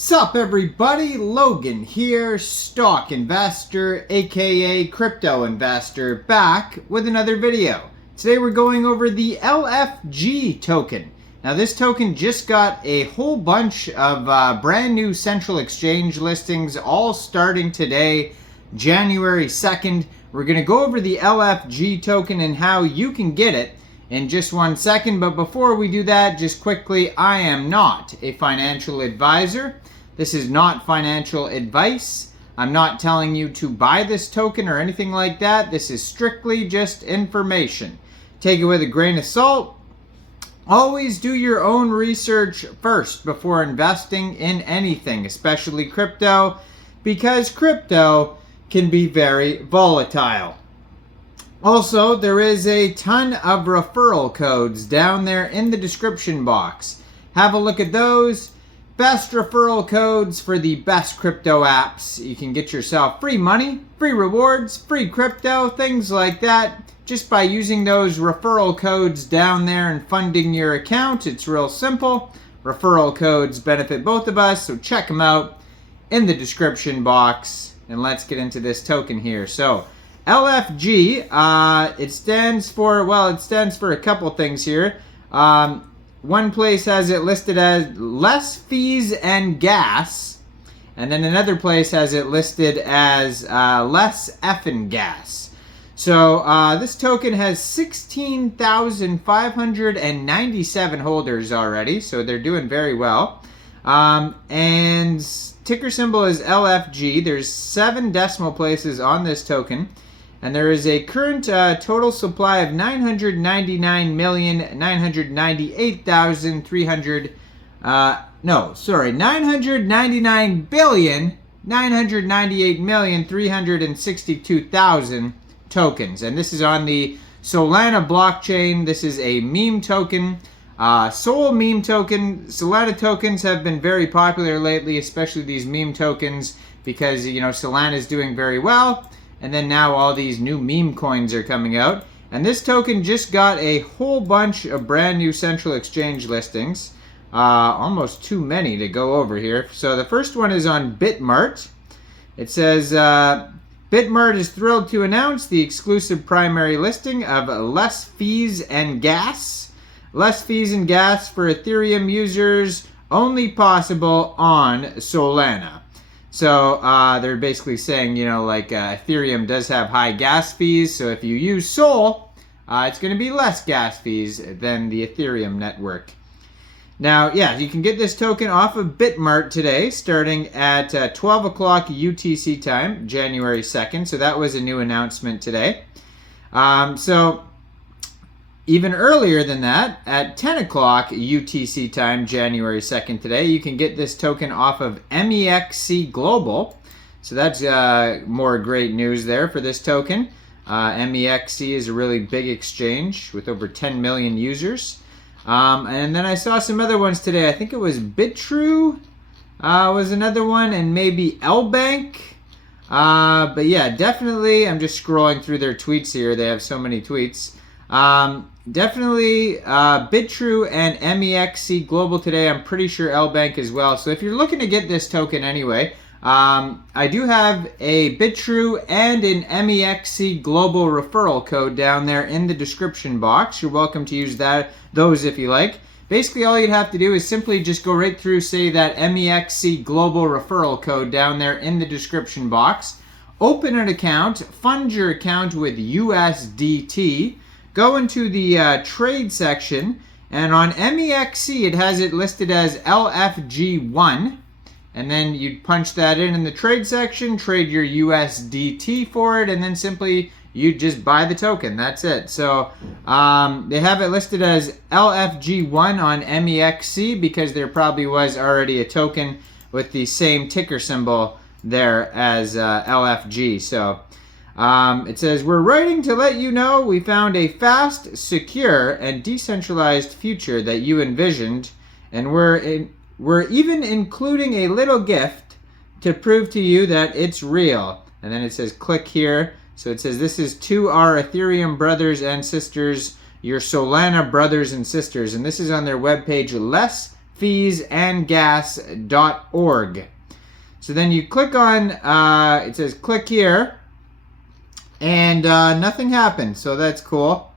Sup everybody, Logan here, stock investor aka crypto investor, back with another video. Today we're going over the LFG token. Now this token just got a whole bunch of brand new central exchange listings all starting today, January 2nd. We're going to go over the LFG token and how you can get it in just 1 second, but before we do that, just quickly, I am not a financial advisor. This is not financial advice. I'm not telling you to buy this token or anything like that. This is strictly just information. Take it with a grain of salt. Always do your own research first before investing in anything, especially crypto, because crypto can be very volatile. Also, there is a ton of referral codes down there in the description box. Have a look at those. Best referral codes for the best crypto apps. You can get yourself free money, free rewards, free crypto, things like that. Just by using those referral codes down there and funding your account. It's real simple. Referral codes benefit both of us, so check them out in the description box. And let's get into this token here. So, LFG, it stands for a couple things here. One place has it listed as LessFnGas, and then another place has it listed as LessFnGas. So this token has 16,597 holders already, so they're doing very well. And ticker symbol is LFG. There's 7 decimal places on this token. And there is a current total supply of 999,998,362,000 tokens. And this is on the Solana blockchain. This is a meme token. Sol meme token. Solana tokens have been very popular lately, especially these meme tokens, because, you know, Solana is doing very well. And then now all these new meme coins are coming out. And this token just got a whole bunch of brand new central exchange listings. Almost too many to go over here. So the first one is on Bitmart. It says, Bitmart is thrilled to announce the exclusive primary listing of LessFnGas. LessFnGas for Ethereum users, only possible on Solana. So they're basically saying, you know, like Ethereum does have high gas fees. So if you use Sol, it's going to be less gas fees than the Ethereum network. Now, yeah, you can get this token off of Bitmart today, starting at 12 o'clock UTC time, January 2nd. So that was a new announcement today. So even earlier than that, at 10 o'clock UTC time, January 2nd today, you can get this token off of MEXC Global. So that's more great news there for this token. MEXC is a really big exchange with over 10 million users. And then I saw some other ones today. I think it was BITRUE was another one, and maybe LBank. But yeah, definitely, I'm just scrolling through their tweets here. They have so many tweets. Definitely BITRUE and MEXC Global today. I'm pretty sure LBank as well. So if you're looking to get this token anyway, I do have a BITRUE and an MEXC Global referral code down there in the description box. You're welcome to use those if you like. Basically, all you'd have to do is simply just go right through, say that MEXC Global referral code down there in the description box. Open an account, fund your account with USDT. Go into the trade section, and on MEXC it has it listed as LFG1, and then you punch that in the trade section, trade your USDT for it, and then simply you just buy the token. That's it. So they have it listed as LFG1 on MEXC because there probably was already a token with the same ticker symbol there as LFG. So it says, we're writing to let you know we found a fast, secure, and decentralized future that you envisioned, and we're even including a little gift to prove to you that it's real. And then it says, click here. So it says, this is to our Ethereum brothers and sisters, your Solana brothers and sisters. And this is on their webpage, LessFnGas.org. So then you click on, it says click here, and nothing happened, so that's cool.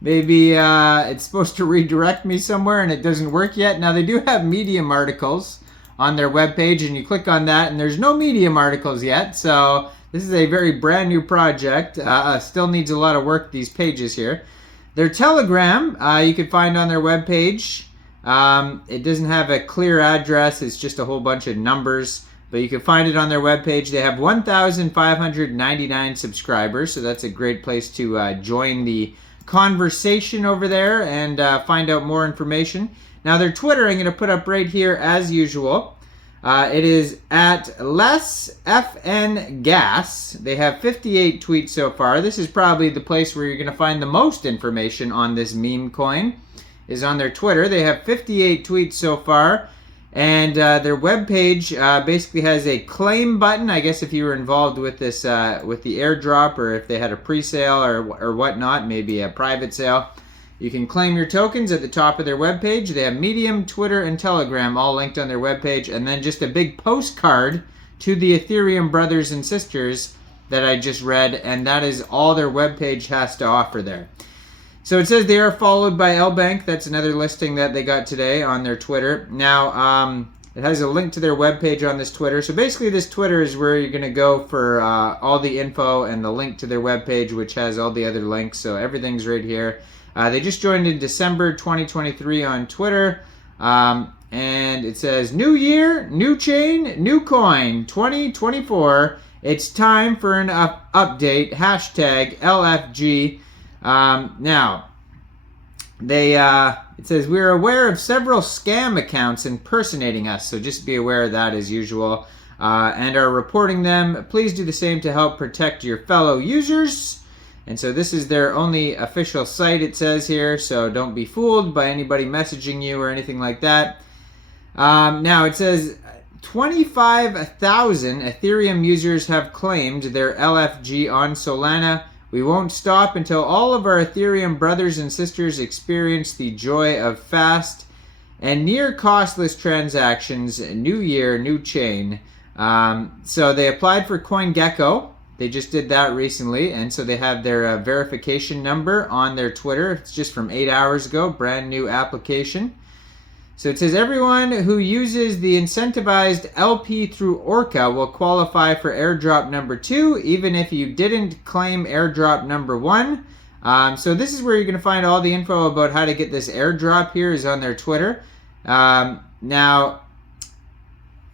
Maybe it's supposed to redirect me somewhere and it doesn't work yet. Now they do have Medium articles on their webpage, and you click on that and there's no Medium articles yet, so this is a very brand new project. Still needs a lot of work, these pages here. Their Telegram, you can find on their webpage. It doesn't have a clear address, it's just a whole bunch of numbers, but you can find it on their webpage. They have 1,599 subscribers, so that's a great place to join the conversation over there and find out more information. Now their Twitter, I'm going to put up right here as usual. It is at LessFnGas. They have 58 tweets so far. This is probably the place where you're going to find the most information on this meme coin, is on their Twitter. They have 58 tweets so far, and their webpage basically has a claim button. I guess if you were involved with this, with the airdrop, or if they had a pre-sale or whatnot, maybe a private sale, you can claim your tokens at the top of their webpage. They have Medium, Twitter, and Telegram all linked on their webpage, and then just a big postcard to the Ethereum brothers and sisters that I just read, and that is all their webpage has to offer there. So it says they are followed by LBank. That's another listing that they got today on their Twitter. Now, it has a link to their webpage on this Twitter. So basically this Twitter is where you're going to go for all the info and the link to their webpage, which has all the other links. So everything's right here. They just joined in December 2023 on Twitter. And it says, new year, new chain, new coin, 2024. It's time for an update. Hashtag LFG. Now, it says, we're aware of several scam accounts impersonating us, so just be aware of that as usual, and are reporting them. Please do the same to help protect your fellow users. And so this is their only official site, it says here, so don't be fooled by anybody messaging you or anything like that. Now, it says 25,000 Ethereum users have claimed their LFG on Solana. We won't stop until all of our Ethereum brothers and sisters experience the joy of fast and near costless transactions. New year, new chain. So they applied for CoinGecko. They just did that recently, and so they have their verification number on their Twitter. It's just from 8 hours ago, brand new application. So it says everyone who uses the incentivized LP through Orca will qualify for airdrop number 2, even if you didn't claim airdrop number 1. So this is where you're going to find all the info about how to get this airdrop here is on their Twitter. Now,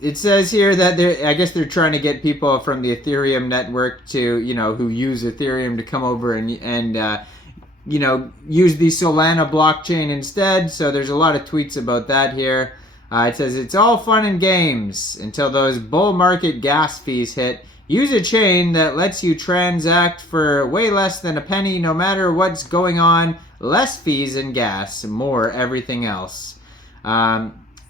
it says here that I guess they're trying to get people from the Ethereum network to, who use Ethereum to come over and use the Solana blockchain instead. So there's a lot of tweets about that here. It says it's all fun and games until those bull market gas fees hit. Use a chain that lets you transact for way less than a penny no matter what's going on. Less fees and gas, more everything else.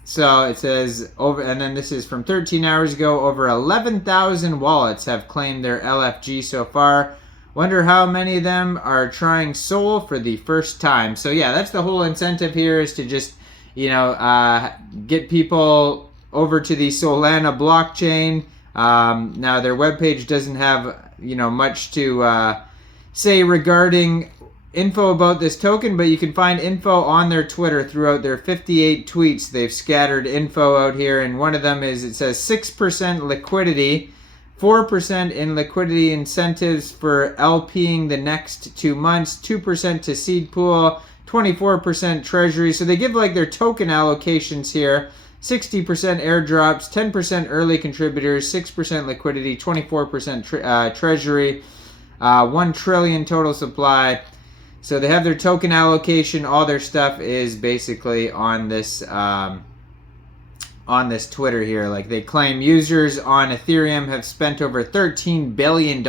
So it says, and then this is from 13 hours ago, over 11,000 wallets have claimed their LFG so far. Wonder how many of them are trying Sol for the first time. So yeah, that's the whole incentive here, is to just, get people over to the Solana blockchain. Now their webpage doesn't have, much to say regarding info about this token, but you can find info on their Twitter throughout their 58 tweets. They've scattered info out here, and one of them is, it says 6% liquidity, 4% in liquidity incentives for LPing the next 2 months, 2% to seed pool, 24% treasury. So they give like their token allocations here. 60% airdrops, 10% early contributors, 6% liquidity, 24% treasury, 1 trillion total supply. So they have their token allocation. All their stuff is basically on this Twitter here. Like, they claim users on Ethereum have spent over $13 billion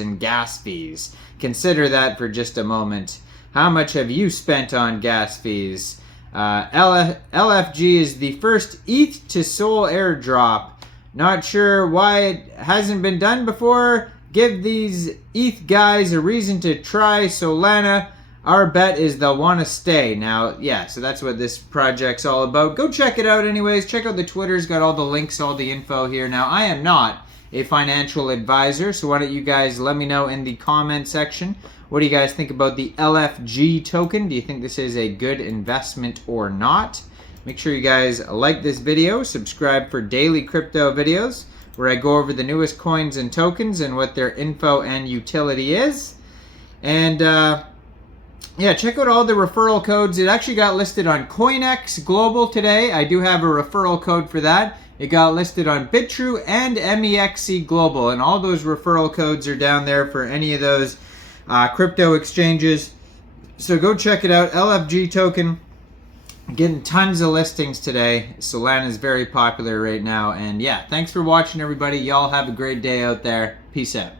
in gas fees. Consider that for just a moment. How much have you spent on gas fees? LFG is the first ETH to Sol airdrop. Not sure why it hasn't been done before. Give these ETH guys a reason to try Solana. our bet is they'll want to stay. Now, yeah, so that's what this project's all about. Go check it out anyways. Check out the Twitter's got all the links, all the info here. Now, I am not a financial advisor, so why don't you guys let me know in the comment section. What do you guys think about the LFG token? Do you think this is a good investment or not? Make sure you guys like this video, subscribe for daily crypto videos where I go over the newest coins and tokens and what their info and utility is. And yeah, check out all the referral codes. It actually got listed on COINEX Global today. I do have a referral code for that. It got listed on BITRUE and MEXC Global, and all those referral codes are down there for any of those crypto exchanges. So go check it out. LFG token, getting tons of listings today. Solana is very popular right now. And yeah, thanks for watching, everybody. Y'all have a great day out there. Peace out.